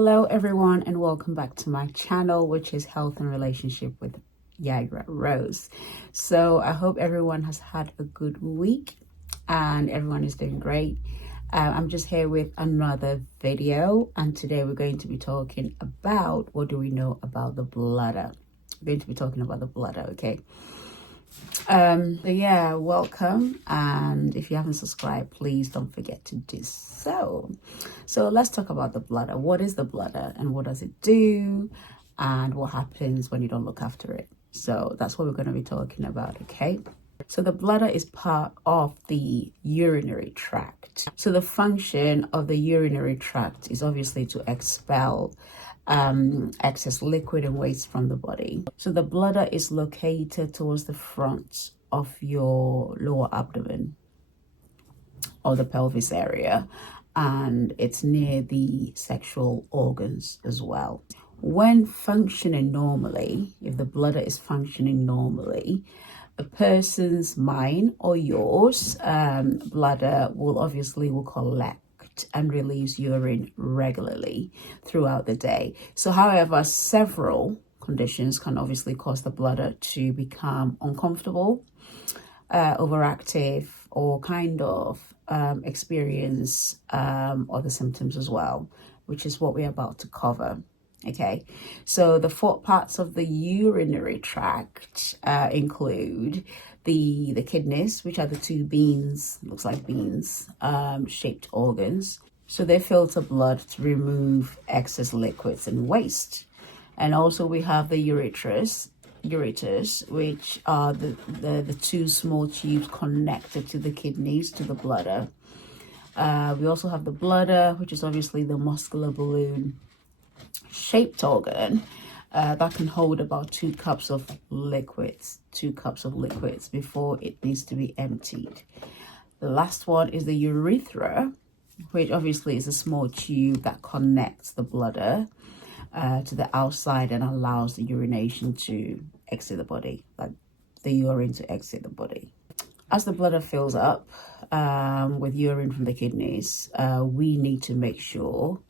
Hello everyone and welcome back to my channel, which is Health and Relationship with Yayrarose. So I hope everyone has had a good week and everyone is doing great. I'm just here with another video, and today we're going to be talking about what do we know about the bladder. We're going to be talking about the bladder, okay? So yeah, welcome, and if you haven't subscribed, please don't forget to do so. So let's talk about the bladder. What is the bladder and what does it do, and what happens when you don't look after it? So that's what we're going to be talking about, okay? So the bladder is part of the urinary tract. So the function of the urinary tract is obviously to expel excess liquid and waste from the body. So the bladder is located towards the front of your lower abdomen or the pelvis area, and it's near the sexual organs as well. When functioning normally, if the bladder is functioning normally, a person's, mine or yours, bladder will collect and release urine regularly throughout the day. So however, several conditions can obviously cause the bladder to become uncomfortable, overactive, or kind of experience other symptoms as well, which is what we're about to cover. Okay, so the 4 parts of the urinary tract include the kidneys, which are the 2 beans, looks like beans, shaped organs. So they filter blood to remove excess liquids and waste. And also we have the ureters, which are the 2 small tubes connected to the kidneys, to the bladder. We also have the bladder, which is obviously the muscular balloon shaped organ that can hold about 2 cups of liquids before it needs to be emptied. The last one is the urethra, which obviously is a small tube that connects the bladder to the outside and allows the urination to exit the body, like the urine to exit the body. As the bladder fills up with urine from the kidneys, we need to make sure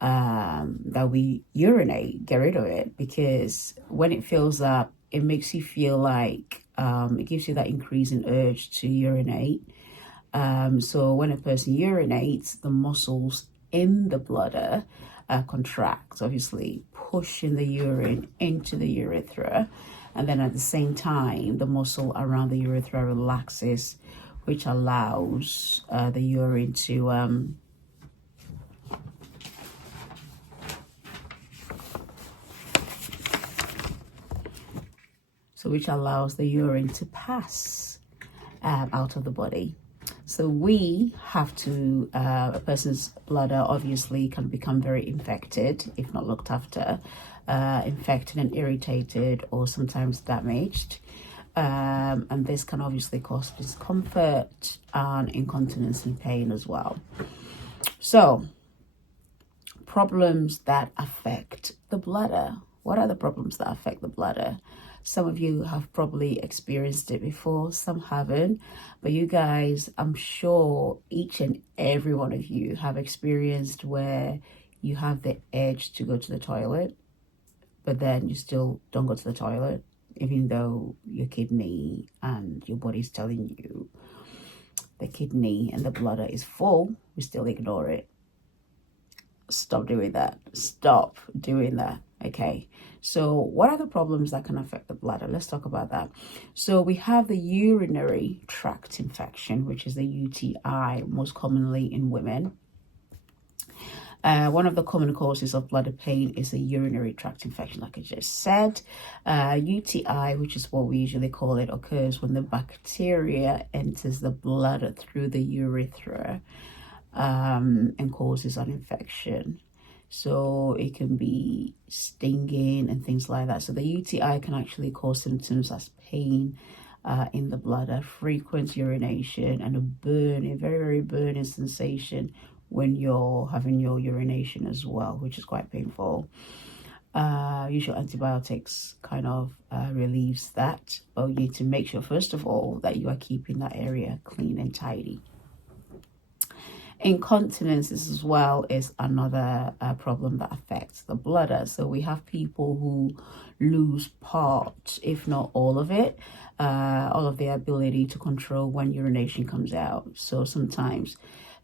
that we urinate, get rid of it, because when it fills up, it makes you feel like it gives you that increasing urge to urinate. So when a person urinates, the muscles in the bladder contract, obviously pushing the urine into the urethra, and then at the same time the muscle around the urethra relaxes, which allows the urine to which allows the urine to pass out of the body. So we have to, a person's bladder obviously can become very infected if not looked after, infected and irritated, or sometimes damaged. And this can obviously cause discomfort and incontinence and pain as well. So, problems that affect the bladder. What are the problems that affect the bladder? Some of you have probably experienced it before, some haven't, but you guys, I'm sure each and every one of you have experienced where you have the urge to go to the toilet, but then you still don't go to the toilet, even though your kidney and your body's telling you the kidney and the bladder is full, we still ignore it. Stop doing that. Stop doing that. Okay, so what are the problems that can affect the bladder? Let's talk about that. So we have the urinary tract infection, which is the UTI, most commonly in women. One of the common causes of bladder pain is a urinary tract infection, like I just said. UTI, which is what we usually call it, occurs when the bacteria enters the bladder through the urethra and causes an infection. So it can be stinging and things like that. So the UTI can actually cause symptoms as pain in the bladder, frequent urination, and a burning, very, very burning sensation when you're having your urination as well, which is quite painful. Usual antibiotics kind of relieves that, but you need to make sure, first of all, that you are keeping that area clean and tidy. Incontinence as well is another problem that affects the bladder. So we have people who lose part, if not all of it, all of their ability to control when urination comes out. So sometimes,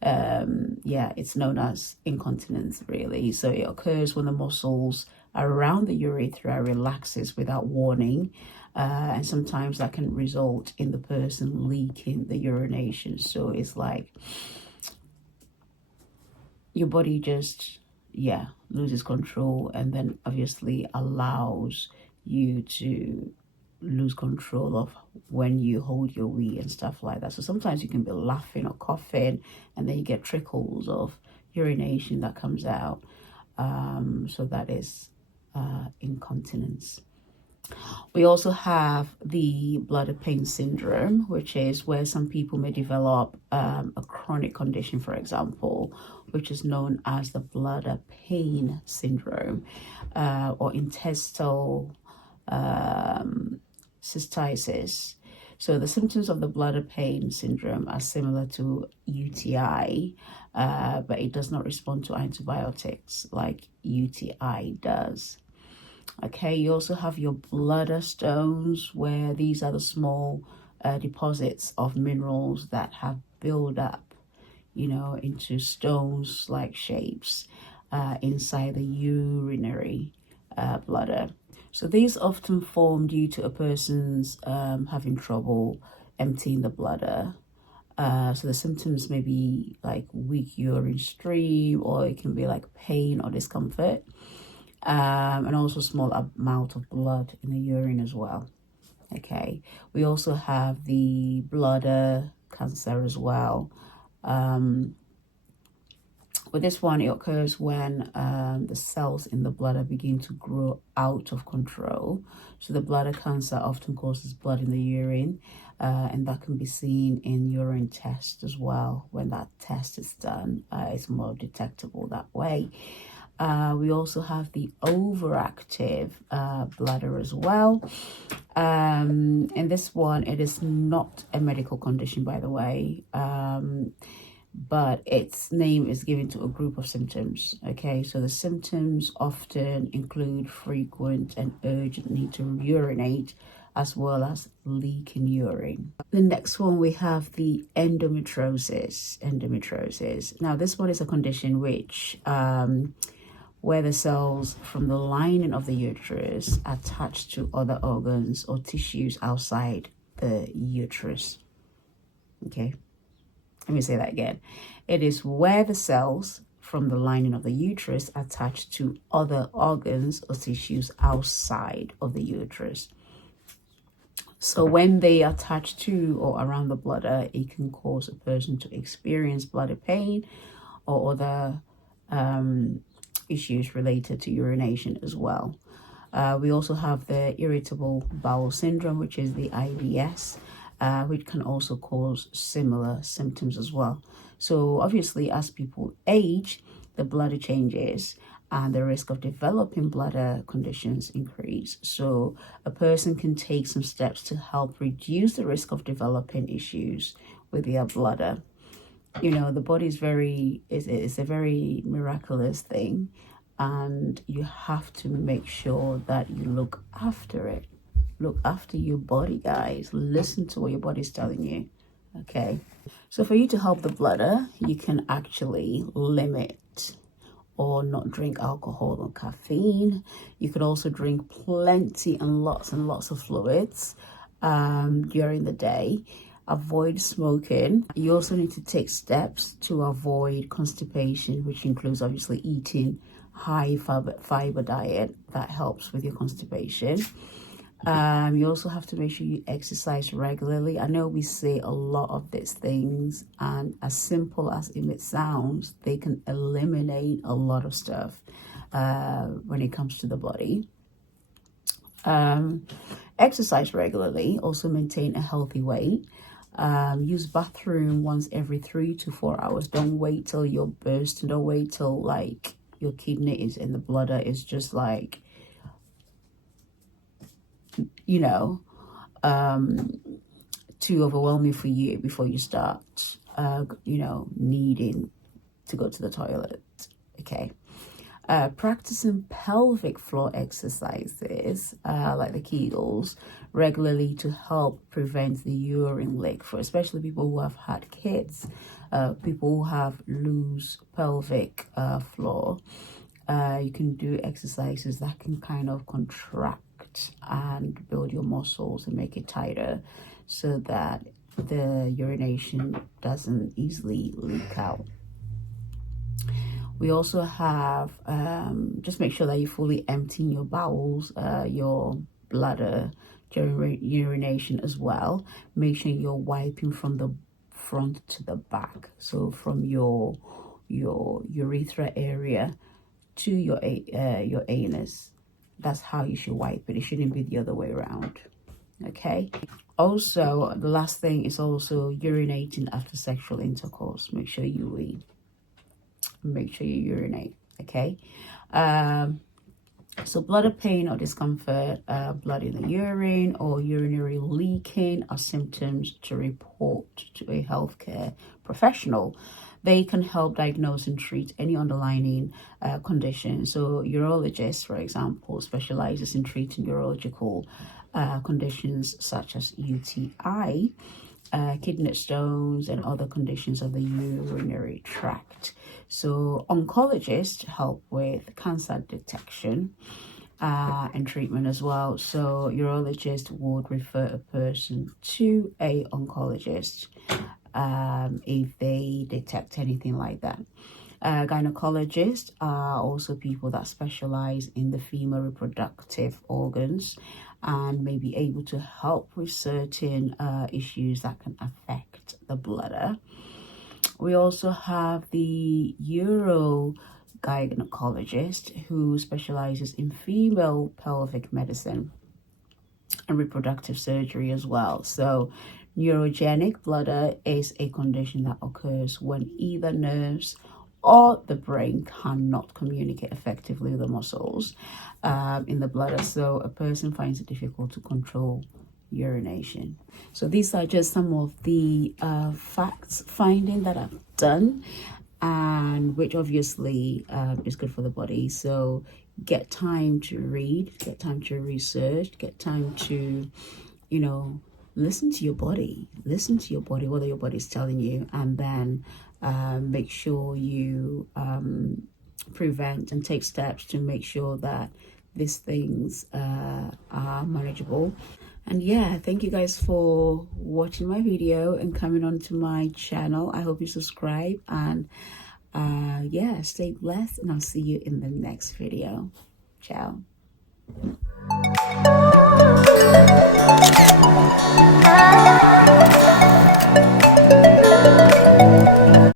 yeah, it's known as incontinence, really. So it occurs when the muscles around the urethra relaxes without warning. And sometimes that can result in the person leaking the urination. So it's like your body just, yeah, loses control, and then obviously allows you to lose control of when you hold your wee and stuff like that. So sometimes you can be laughing or coughing, and then you get trickles of urination that comes out. So that is incontinence. We also have the bladder pain syndrome, which is where some people may develop a chronic condition, for example, which is known as the bladder pain syndrome, or intestinal cystitis. So the symptoms of the bladder pain syndrome are similar to UTI, but it does not respond to antibiotics like UTI does. Okay, you also have your bladder stones, where these are the small deposits of minerals that have built up, you know, into stones-like shapes inside the urinary bladder. So these often form due to a person's having trouble emptying the bladder. So the symptoms may be like weak urine stream, or it can be like pain or discomfort. And also small amount of blood in the urine as well. Okay, we also have the bladder cancer as well. With this one, it occurs when the cells in the bladder begin to grow out of control. So the bladder cancer often causes blood in the urine, and that can be seen in urine tests as well. When that test is done, it's more detectable that way. We also have the overactive bladder as well. And this one, it is not a medical condition, by the way, but its name is given to a group of symptoms. Okay, so the symptoms often include frequent and urgent need to urinate, as well as leaking urine. The next one, we have the endometriosis. Now, this one is a condition which where the cells from the lining of the uterus attach to other organs or tissues outside the uterus. Okay, let me say that again. It is where the cells from the lining of the uterus attach to other organs or tissues outside of the uterus. So when they attach to or around the bladder, it can cause a person to experience bladder pain or other issues related to urination as well. We also have the irritable bowel syndrome, which is the IBS, which can also cause similar symptoms as well. So obviously, as people age, the bladder changes and the risk of developing bladder conditions increase. So a person can take some steps to help reduce the risk of developing issues with their bladder. You know, the body is it's a very miraculous thing, and you have to make sure that you look after it. Look after your body, guys. Listen to what your body's telling you. Okay, so for you to help the bladder, you can actually limit or not drink alcohol or caffeine. You could also drink plenty and lots of fluids during the day. Avoid smoking. You also need to take steps to avoid constipation, which includes obviously eating high fiber diet that helps with your constipation. You also have to make sure you exercise regularly. I know we say a lot of these things, and as simple as it sounds, they can eliminate a lot of stuff when it comes to the body. Exercise regularly. Also maintain a healthy weight. Use bathroom once every 3 to 4 hours. Don't wait till you're bursting. Don't wait till like your kidney is in the bladder is just like, you know, too overwhelming for you before you start, you know, needing to go to the toilet. Okay. Practicing pelvic floor exercises like the Kegels regularly to help prevent the urine leak, for especially people who have had kids, people who have loose pelvic floor. You can do exercises that can kind of contract and build your muscles and make it tighter so that the urination doesn't easily leak out. We also have, just make sure that you fully empty your bowels, your bladder during urination as well. Make sure you're wiping from the front to the back. So from your urethra area to your anus. That's how you should wipe it. It shouldn't be the other way around. Okay. Also, the last thing is also urinating after sexual intercourse. Make sure you urinate. Okay. So bladder pain or discomfort, blood in the urine or urinary leaking are symptoms to report to a healthcare professional. They can help diagnose and treat any underlying condition. So urologists, for example, specializes in treating urological conditions such as UTI, kidney stones, and other conditions of the urinary tract. So oncologists help with cancer detection and treatment as well. So urologist would refer a person to a oncologist if they detect anything like that. Gynecologists are also people that specialize in the female reproductive organs and may be able to help with certain issues that can affect the bladder. We also have the urogynecologist who specializes in female pelvic medicine and reproductive surgery as well. So neurogenic bladder is a condition that occurs when either nerves or the brain cannot communicate effectively with the muscles in the bladder. So a person finds it difficult to control urination. So these are just some of the facts finding that I've done, and which obviously is good for the body. So get time to read, get time to research, get time to, listen to your body, what your body's telling you, and then make sure you prevent and take steps to make sure that these things are manageable. And yeah, thank you guys for watching my video and coming on to my channel. I hope you subscribe, and yeah, stay blessed, and I'll see you in the next video. Ciao.